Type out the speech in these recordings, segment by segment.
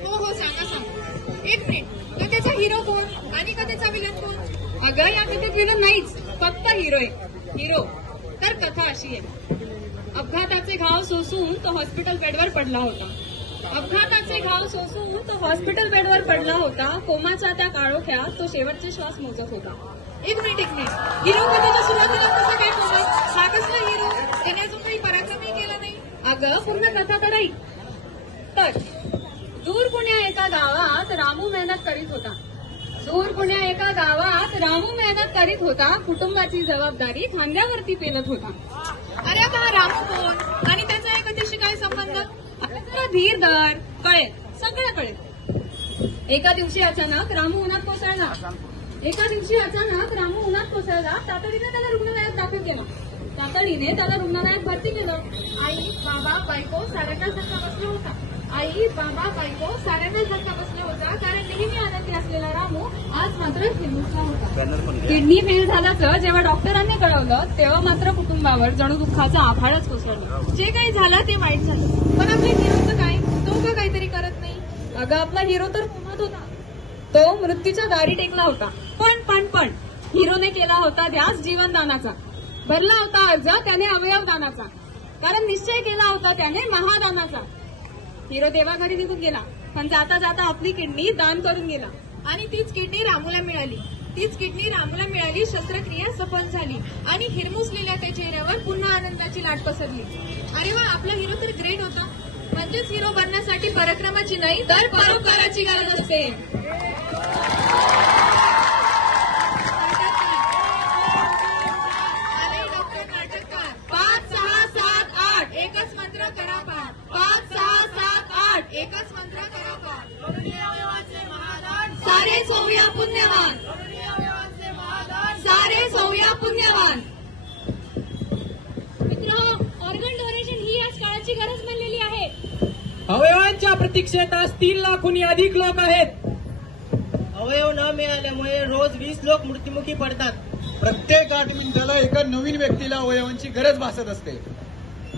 हो हो सांगा सांगा. एक मिनिट, कथेचा हिरो कोण आणि कथेचा विलन कोण? अगं या कथेत विलन नाहीच, फक्त हिरो आहे. हिरो तर कथा अशी आहे. अपघाताचे घाव सोसून तो हॉस्पिटल बेडवर पडला होता. अपघाताचे घाव सोसून तो हॉस्पिटल बेडवर पडला होता. कोमाच्या त्या काळोख्यात तो शेवटचे श्वास मोजत होता. एक मिनिट, हिरो कथेच्या सुरुवातीला कसं काय बोलला? हा कसला हिरो? त्याने अजून काही पराक्रमही केला नाही. अगं पूर्ण कथा तर ऐक. तर दूर पुण्या एका गावात रामू मेहनत करीत होता. दूर पुण्या एका गावात रामू मेहनत करीत होता. कुटुंबाची जबाबदारी खांद्यावरती पेलत होता. अरे आता हा रामू कोण आणि त्याचा या कथेशी काय संबंध? आपल्याला धीर धर, कळेल, सगळं कळेल. एका दिवशी अचानक रामू उन्हात कोसळला. तातडीने त्याला रुग्णालयात दाखल केलं. तातडीने त्याला रुग्णालयात भरती केलं. आई बाबा बायको साऱ्यांना धक्का बसला होता. कारण नेहमी आनंदी असलेला रामू आज मात्र खिन्नसला होता. किडनी फेल झाल्याचं जेव्हा डॉक्टरांनी कळवलं तेव्हा मात्र कुटुंबावर जणू दुःखाचा आभाळच कोसळला. जे काही झालं ते वाईट झालं, पण आपल्या हिरोचं काय? तो का काहीतरी करत नाही? अगं आपला हिरो तर कोमात होता. तो मृत्यूच्या दारी टेकला होता. पण हिरोने केला होता ध्यास जीवनदानाचा. भरला होता अर्ज त्याने अवयवदानाचा. कारण निश्चय केला होता त्याने महादानाचा. हिरो देवाघरी निघून गेला, पण जाता जाता आपली किडनी दान करून गेला. आणि तीच किडनी रामूला मिळाली. शस्त्रक्रिया सफल झाली आणि हिरमुसलेल्या त्या चेहऱ्यावर पुन्हा आनंदाची लाट पसरली. अरे वा, आपला हिरो तर ग्रेट होता. म्हणजेच हिरो बनण्यासाठी पराक्रमाची नाही तर परोपकाराची गरज असते. डॉक्टर नाटककार 5 6 7 8 एकच मंत्र करा पाठ. 5 6 7 8 एकच मंत्र करा पाठ. सारे सोया पुण्यवान. मित्र, ऑर्गन डोनेशन ही आज काळाची गरज बनलेली आहे. अवयवांच्या प्रतीक्षेत 3 लाखांहून अधिक लोक आहेत. अवयव न मिळाल्यामुळे रोज 20 लोक मृत्युमुखी पडतात. प्रत्येक 8 मिनिटाला एका नवीन व्यक्तीला अवयवांची गरज भासत असते.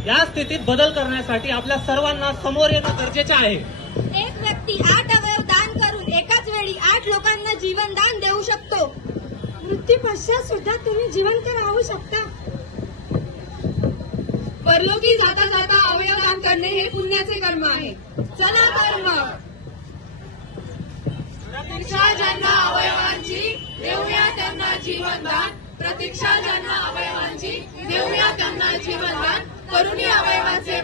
या स्थितीत बदल करण्यासाठी आपल्या सर्वांना समोर येणं गरजेचं आहे. एक व्यक्ती 8 अवयव दान करून एकाच वेळी 8 लोकांना जीवन दान देऊ शकतो. मृत्यू पश्चात सुद्धा तुम्ही जिवंत राहू शकता. परलोकी जाता जाता अवयव दान करणे हे पुण्याचे कर्म आहे. चला तर मग प्रतीक्षा ज्यांना अवयवांची देऊया त्यांना जीवनदान. प्रतीक्षा ज्यांना अवयवांची देऊया त्यांना जीवनदान. करुणी अवयवाचे